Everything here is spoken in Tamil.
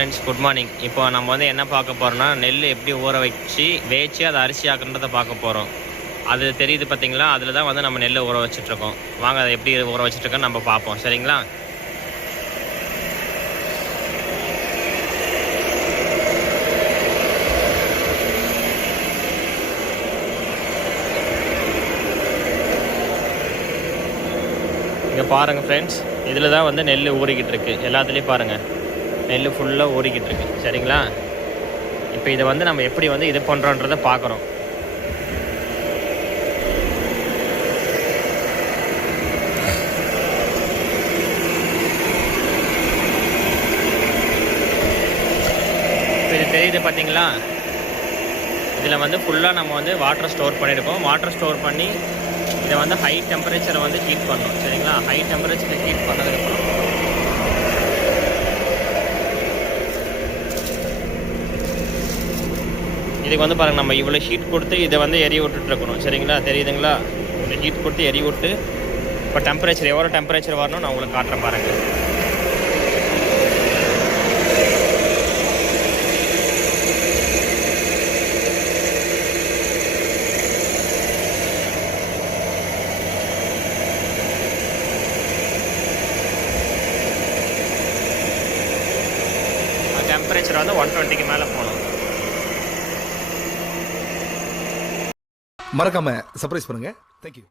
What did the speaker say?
Friends, good morning. இப்போ நம்ம வந்து என்ன பார்க்க போகிறோம்னா, நெல் எப்படி ஊற வச்சு வேச்சு அதை அரிசி ஆக்குன்றதை பார்க்க போகிறோம். அது தெரியுது பார்த்தீங்களா? அதில் தான் வந்து நம்ம நெல் ஊற வச்சுட்ருக்கோம். வாங்க அதை எப்படி ஊற வச்சுட்ருக்கோன்னு நம்ம பார்ப்போம். சரிங்களா? இங்கே பாருங்கள் ஃப்ரெண்ட்ஸ், இதில் தான் வந்து நெல் ஊறிக்கிட்டு இருக்கு. எல்லாத்துலேயும் பாருங்கள், நெல் ஃபுல்லாக ஊறிக்கிட்டு இருக்கு. சரிங்களா? இப்போ இதை வந்து நம்ம எப்படி வந்து இது பண்ணுறோன்றதை பார்க்குறோம். இப்போ இது தெரியுது பார்த்தீங்களா? இதில் வந்து ஃபுல்லாக நம்ம வந்து வாட்டர் ஸ்டோர் பண்ணியிருக்கோம். வாட்டர் ஸ்டோர் பண்ணி இதை வந்து ஹை டெம்பரேச்சரை வந்து ஹீட் பண்ணணும். சரிங்களா? ஹை டெம்பரேச்சரில் ஹீட் பண்ணதுக்கப்புறம் இதுக்கு வந்து பாருங்கள், நம்ம இவ்வளோ ஹீட் கொடுத்து இதை வந்து எரிய விட்டுட்ருக்கணும். சரிங்களா? தெரியுதுங்களா? இவ்வளோ ஹீட் கொடுத்து எரிய விட்டு இப்போ டெம்பரேச்சர் எவ்வளோ டெம்பரேச்சர் வரணும் நான் உங்களுக்கு காட்டுறேன் பாருங்கள். டெம்பரேச்சர் வந்து 120க்கு மேலே போகணும். மறக்காம சர்ப்ரைஸ் பண்ணுங்க. தேங்க்யூ.